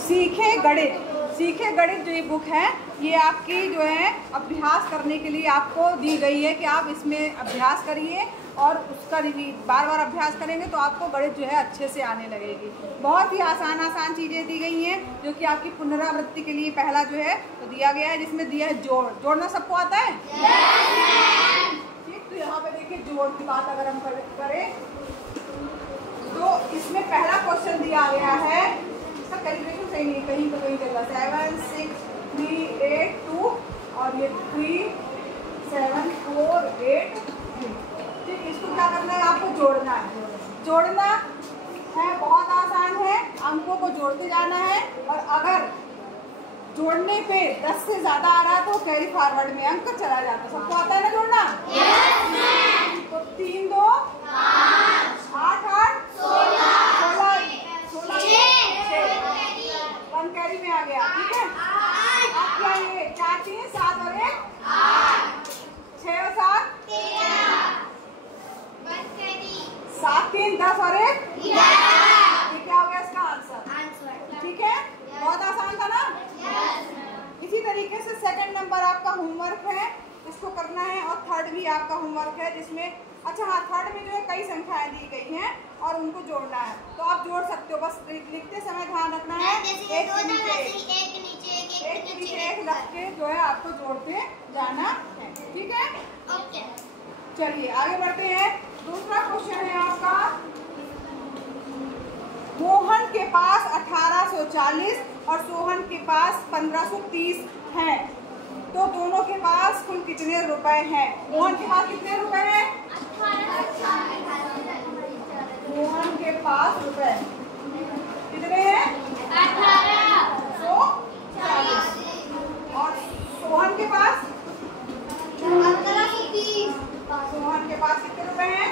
सीखे गणित जो ये बुक है, ये आपकी जो है अभ्यास करने के लिए आपको दी गई है कि आप इसमें अभ्यास करिए और उसका बार बार अभ्यास करेंगे तो आपको गणित जो है अच्छे से आने लगेगी। बहुत ही आसान चीज़ें दी गई हैं जो कि आपकी पुनरावृत्ति के लिए पहला जो है तो दिया गया है, जिसमें दिया है जोड़ना सबको आता है? ठीक, तो यहाँ पे देखिए जोड़ की बात अगर हम करें तो इसमें पहला क्वेश्चन दिया गया है, इसका कैलकुलेशन सही नहीं, कहीं तो कहीं चल रहा 7 6 3 8 2 और ये 3 7 4 8 3। ठीक, इसको क्या करना है, आपको जोड़ना है। जोड़ना है बहुत आसान है, अंकों को जोड़ते जाना है और अगर जोड़ने पे 10 से ज्यादा आ रहा है तो कैरी फॉरवर्ड में अंक चला जाता है। सबको आता है ना जोड़ना? yes, तो 3 2 5 8 8 16 1 कैरी में आ गया। ठीक है, अब क्या ये 4 3 7 और 1 8 6 और 7 7 3 10 और 1 ये क्या हो गया इसका आंसर? ठीक है, बहुत आसान था ना? इसी तरीके से सेकंड नंबर आपका होमवर्क है, इसको करना है और थर्ड भी आपका होमवर्क है जिसमें अच्छा हाँ थर्ड में जो है कई संख्याएं दी गई हैं और उनको जोड़ना है, तो आप जोड़ सकते हो, बस लिखते समय ध्यान रखना है एक के नीचे एक रख के जो है आपको जोड़ते जाना है। ठीक है, ओके, चलिए आगे बढ़ते हैं। दूसरा क्वेश्चन है आपका, मोहन के पास 1840 और सोहन के पास 1530 है, तो दोनों के पास कुल कितने रुपए हैं? मोहन के पास कितने रुपए हैं? मोहन के पास रुपए कितने हैं? 1840 और सोहन के पास 1530। सोहन के पास कितने रुपए हैं?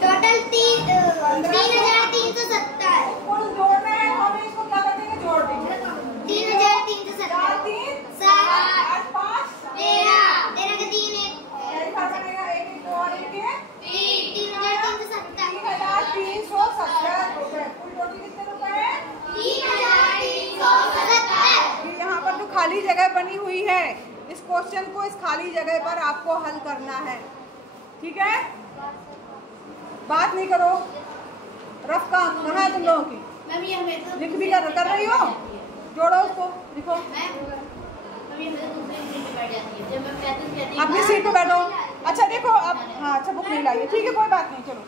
टोटल 3370। कुल जोड़ना है तो हमें इसको क्या कर देंगे, जोड़ देंगे। 3370 4 3 7 8 5 13 के 3 1 बनेगा 1 2 और 1 है 3370 3370 रुपए। कुल टोटल कितने रुपए हैं? 3370। यहाँ पर जो खाली जगह बनी हुई है, इस क्वेश्चन को इस खाली जगह पर आपको हल करना है। ठीक है, बात नहीं करो, रफ काम कहाँ है तुम लोगों की? लिख भी कर रही हो, जोड़ो उसको, लिखो। अपनी सीट पे बैठो। अच्छा देखो अब, हाँ अच्छा बुक नहीं लाई है, ठीक है कोई बात नहीं, चलो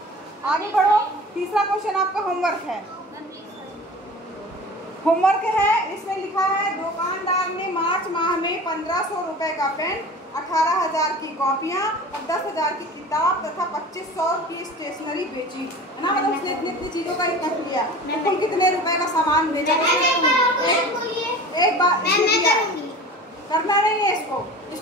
आगे बढ़ो। तीसरा क्वेश्चन आपका होमवर्क है। होमवर्क है, इसमें लिखा है दुकानदार ने मार्च माह में 1500 रुपए का पेन, 18,000 की कॉपियाँ और 10,000 की किताब तथा 2500 की स्टेशनरी बेची है ना, मतलब उसने इतनी चीजों का इकट्ठा किया, कुल कितने रुपए का सामान बेचा? एक बार करना नहीं है इसको इस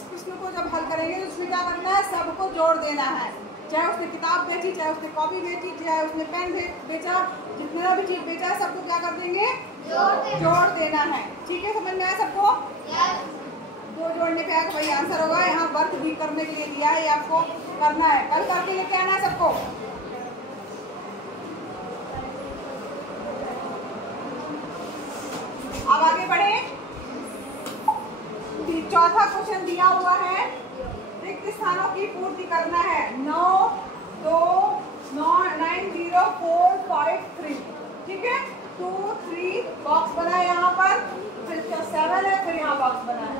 प्रश्न को जब हल करेंगे तो उसमें क्या करना है, सबको जोड़ देना है, चाहे उसने किताब बेची, चाहे उसने कॉपी बेची, चाहे उसने पेन बेचा, जितना भी चीज बेचा है सबको क्या कर देंगे, जोड़ देना है। ठीक है, समझ में आया सबको? दो जोड़ने पे आकर वही आंसर होगा। यहाँ वर्क भी करने के लिए दिया है, ये आपको करना है, कल करके लेके आना है सबको। अब आगे बढ़े, चौथा क्वेश्चन दिया हुआ है, रिक्त स्थानों की पूर्ति करना है। 9 2 9 9 0 4 5 3। ठीक है, 2 3 बॉक्स बना है यहाँ पर, फिर 7 है, फिर यहाँ बॉक्स बना है।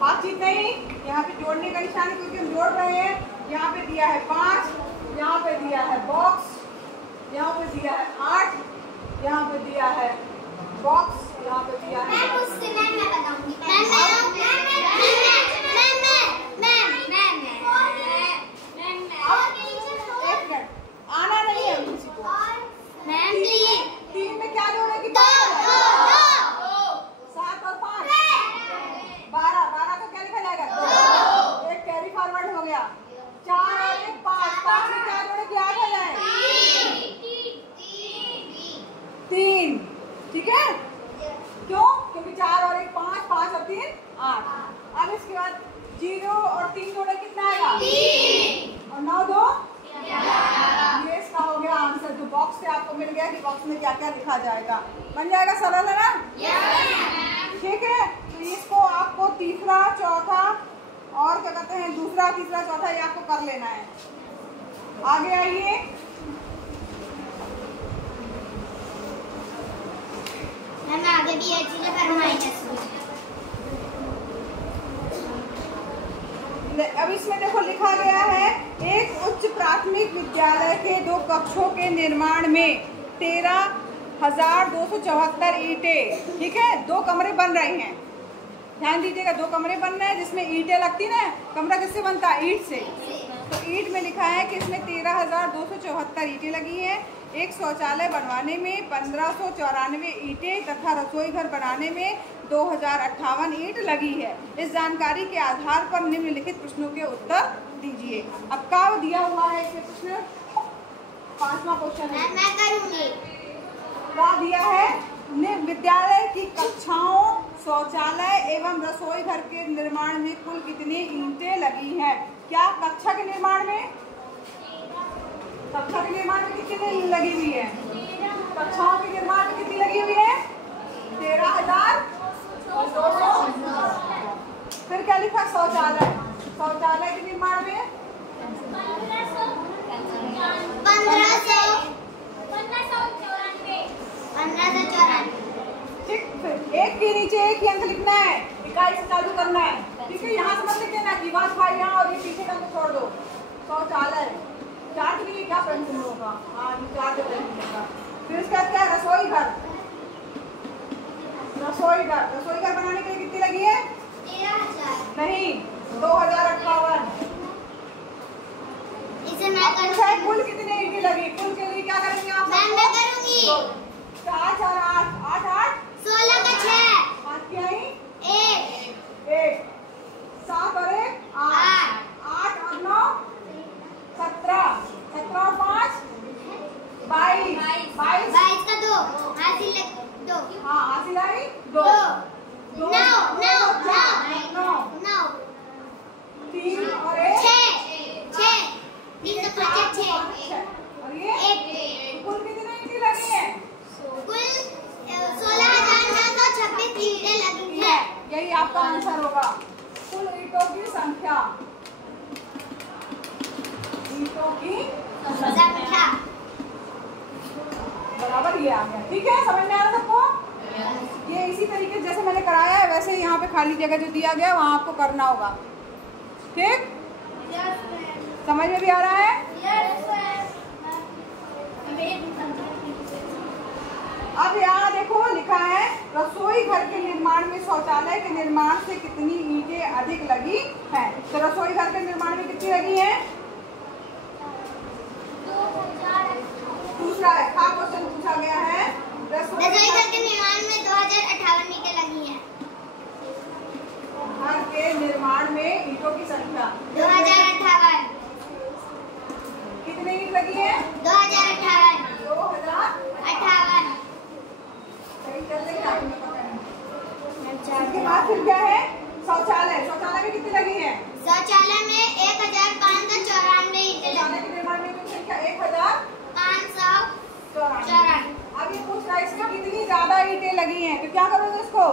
बातचीत नहीं, यहाँ पे जोड़ने का निशान है क्योंकि हम जोड़ रहे हैं। यहाँ पे दिया है 5, यहाँ पे दिया है बॉक्स, यहाँ पे दिया है 8, यहाँ पे दिया है बॉक्स, यहाँ पे दिया है। आना नहीं है किसी को। 3 में क्या जोड़ेगी? 7 और 5 12 का क्या लिखा जाएगा? 2। एक कैरी फॉरवर्ड हो गया। 4 और 1 5 में क्या जोड़ेगी? 8 हो जाए 3। ठीक है, क्यों? क्योंकि 4 और 1 5 5 और 3 8। अब इसके मिल गया कि बॉक्स में क्या क्या लिखा जाएगा। बन जाएगा, सरल है ना? ठीक है, तो इसको आपको तीसरा चौथा और क्या कहते हैं दूसरा तीसरा चौथा ये आपको कर लेना है। आगे आइए, मैम आगे भी ये चीजें पर माइनस। अब इसमें देखो लिखा गया है एक उच्च प्राथमिक विद्यालय के 2 कक्षों के निर्माण में 13,274 ईंटें, ठीक है, 2 कमरे बन रहे हैं। ध्यान दीजिएगा, 2 कमरे बन रहे हैं जिसमें ईंटें लगती ना। कमरा किससे बनता है? ईंट से। तो ईंट में लिखा है कि इसमें 13,274 ईंटें लगी हैं। एक शौचालय बनवाने में 1594 ईंटें तथा रसोई घर बनाने में 2058 ईंट लगी है। इस जानकारी के आधार पर निम्नलिखित प्रश्नों के उत्तर दीजिए। अब क्या दिया हुआ है इसमें प्रश्न? 5वां क्वेश्चन है। मैं करूंगी। क्या दिया है? विद्यालय की कक्षाओं, शौचालय एवं रसोई घर के निर्माण में कुल कितनी ईंटें लगी हैं? क्या कक्षा के निर्माण में? कक्षा के निर्माण में कितनी लगी हुई है? कक्षाओं के निर्माण में कितनी लगी हुई है? 13,200। फिर क्या लिखा? शौचालय, शौचालय के निर्माण में 1594। ठीक, फिर एक के नीचे एक ही अंक लिखना है, इकाई से चालू करना है। ठीक है, यहाँ समझ लिख देना कि बात भाई यहाँ और ये पीछे का अंक छोड़ दो। शौचालय 4 के लिए क्या प्रश्न तुम लोगों का? हाँ, ये 4 का। फिर उसके बाद क्या है? रसोई घर, रसोई घर, रसोई घर बनाने के लिए कितनी लगी है? 13,000। नहीं, 2058। इसे मैं अच्छा, कुल कितनी ईंटें लगी? कुल के लिए क्या करेंगे आप? मैं करूंगी। 4 4 8 8 8 16 का 6 8 क्या ही 1 7 और 1 8 8 और 9 17 17 और 5 22 22 का 2 हासिल 2। हाँ, हासिल आई 2 9 3 और 1 6 3 से 5 6 और ये 1। कुल कितनी ईंटें लगी है? कुल 16,926 ईंटें लगी है। यही आपका आंसर होगा। कुल ईंटों की संख्या, ईंटों की संख्या बराबर ये आ गया। ठीक है, समझ में आ रहा सबको? ये इसी तरीके जैसे मैंने कराया है वैसे यहाँ पे खाली जगह जो दिया गया वहाँ आपको करना होगा। ठीक, समझ में भी आ रहा है? अब यहाँ देखो लिखा है रसोई घर के निर्माण में शौचालय के निर्माण से कितनी ईंटें अधिक लगी हैं? तो रसोई घर के निर्माण में कितनी लगी हैं? दूसरा है, क्या क्वेश्चन पूछा गया है? रसोई घर के निर्माण में 2058 ईंटें लगी हैं। घर के निर्माण में ईंटों की संख्या 2058 कितनी ईंट लगी है? 2058 इसके बाद फिर क्या है? शौचालय, शौचालय में कितनी लगी है? शौचालय में 1594 ईंटें शौचालय लगी। के निर्माण में कितनी संख्या? 1594। अब ये पूछ रहा है इसमें कितनी ज्यादा ईंटें लगी हैं, तो क्या करोगे इसको?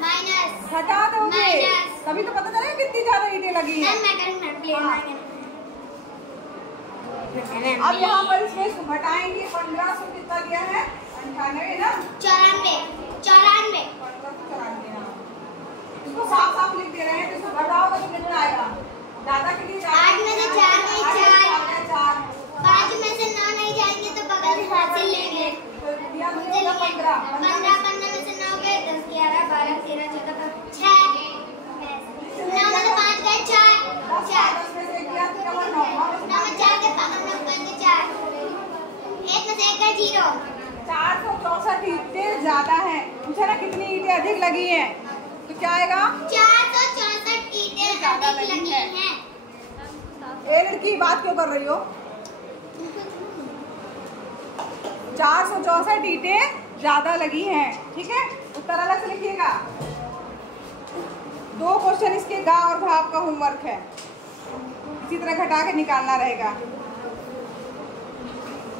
माइनस घटा दोगे, तभी तो पता चलेगा कितनी ज्यादा ईंटें लगी हैं। अब यहाँ पर इसमें इसको घटाएंगे, 1500 कितना दिया है? 98 ना? 94 इसको साफ साफ लिख दे रहे हैं, तो इसको घटाओगे तो कितना आएगा? दादा के लिए 8 में से 4 नहीं 4 5 में से 9 नहीं जाएंगे तो बगल हासिल लेंगे। तो दिया मुझे 15 15 में से 9 गए 10 11 12 13 14 6 9 में से 5 गए 4 10 में से 1 दिया तो 9 9 में 4 के 5 में 4 1 में से 1 गए 0। 464 ईंटें ज्यादा है। पूछा ना कितनी ईंटें अधिक लगी हैं, तो क्या आएगा? 464 ईंटें ज्यादा लगी हैं। ए लड़की बात क्यों कर रही हो? 464 ईंटें ज्यादा लगी हैं। ठीक है, उत्तर अलग से लिखिएगा। 2 क्वेश्चन इसके गा और भाव का होमवर्क है, इसी तरह घटा के निकालना रहेगा।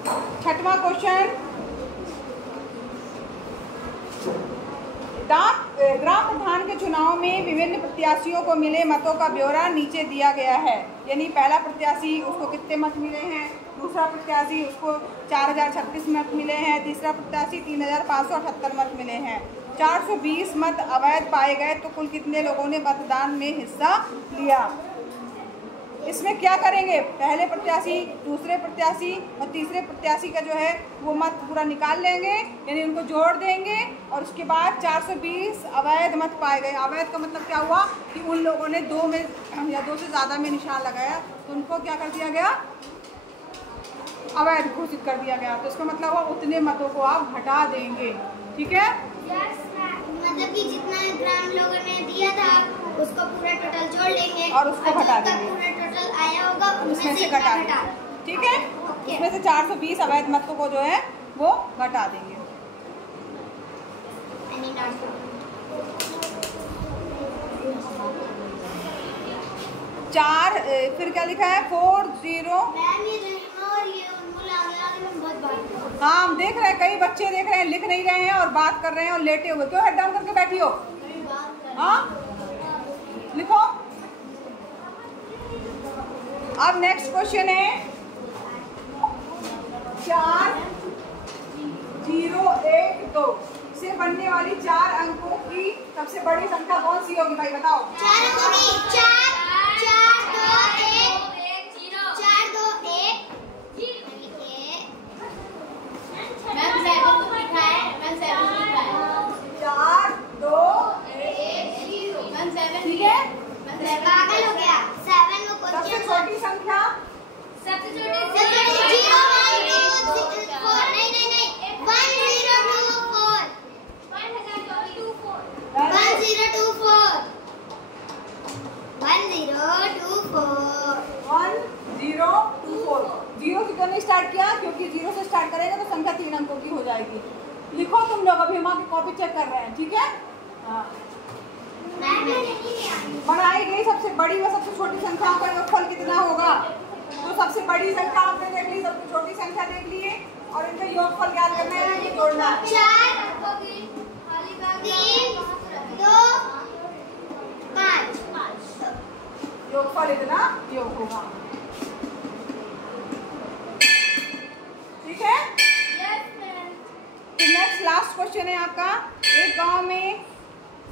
छठवां क्वेश्चन, ग्राम प्रधान के चुनाव में विभिन्न प्रत्याशियों को मिले मतों का ब्यौरा नीचे दिया गया है। यानी पहला प्रत्याशी उसको कितने मत मिले हैं, दूसरा प्रत्याशी उसको 4036 मत मिले हैं, तीसरा प्रत्याशी 3578 मत मिले हैं। 420 मत अवैध पाए गए तो कुल कितने लोगों ने मतदान में हिस्सा लिया। इसमें क्या करेंगे, पहले प्रत्याशी, दूसरे प्रत्याशी और तीसरे प्रत्याशी का जो है वो मत पूरा निकाल लेंगे, यानी उनको जोड़ देंगे और उसके बाद 420 अवैध मत पाए गए। अवैध का मतलब क्या हुआ कि उन लोगों ने 2 में या 2 से ज़्यादा में निशान लगाया तो उनको क्या कर दिया गया, अवैध घोषित कर दिया गया। तो इसका मतलब हुआ उतने मतों को आप घटा देंगे। ठीक है, मतलब कि जितना ग्राम लोगों ने दिया था उसको पूरा टोटल जोड़ लेंगे और उसको घटा देंगे, पूरा टोटल आया होगा उसमें से घटा देंगे। ठीक है, उसमें से 420 अवैध मतों को जो है वो घटा देंगे। चार फिर क्या लिखा है, 40। हाँ, हम देख रहे हैं, कई बच्चे देख रहे हैं, लिख नहीं रहे हैं और बात कर रहे हैं और लेटे हुए। क्यों हेड डाउन करके बैठी हो? हाँ, लिखो। अब नेक्स्ट क्वेश्चन है 4012 से बनने वाली 4 अंकों की सबसे बड़ी संख्या कौन सी होगी भाई, बताओ। 4 अंकों की 4 4 2 1 4 2 1 मैम 7 को लिखा है, मैम 7 को लिखा है 4 2 1 0 मैम 7। ठीक है, पागल हो गया। 7 वो सबसे छोटी संख्या, सबसे छोटी 0 1 2 4 नहीं नहीं नहीं 1024 1024 1024 जीरो से क्यों नहीं स्टार्ट किया, क्योंकि 0 से स्टार्ट करेंगे तो संख्या 3 अंकों की हो जाएगी। लिखो तुम लोग, अभी हम आपकी कॉपी चेक कर रहे हैं। ठीक है, हाँ, बनाई गई सबसे बड़ी व सबसे छोटी संख्याओं का योगफल कितना होगा। तो सबसे बड़ी संख्या आपने देख ली, सबसे छोटी संख्या देख लिए और इनका योगफल ज्ञात करना है, ये जोड़ना है। 4 3 2 5 योगफल इतना योग होगा। ठीक है, नेक्स्ट लास्ट क्वेश्चन है आपका। एक गांव में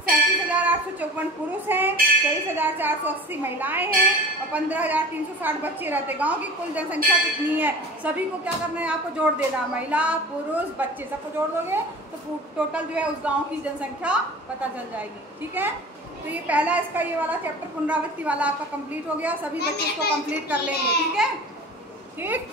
37,854 पुरुष हैं, 23,480 महिलाएं हैं और 15,360 बच्चे रहते। गांव की कुल जनसंख्या कितनी है? सभी को क्या करना है, आपको जोड़ देना, महिला पुरुष बच्चे सबको जोड़ दोगे तो टोटल जो है उस गांव की जनसंख्या पता चल जाएगी। ठीक है, तो ये पहला इसका ये वाला चैप्टर पुनरावृत्ति वाला आपका कंप्लीट हो गया। सभी बच्चे इसको कंप्लीट कर लेंगे। ठीक है, ठीक।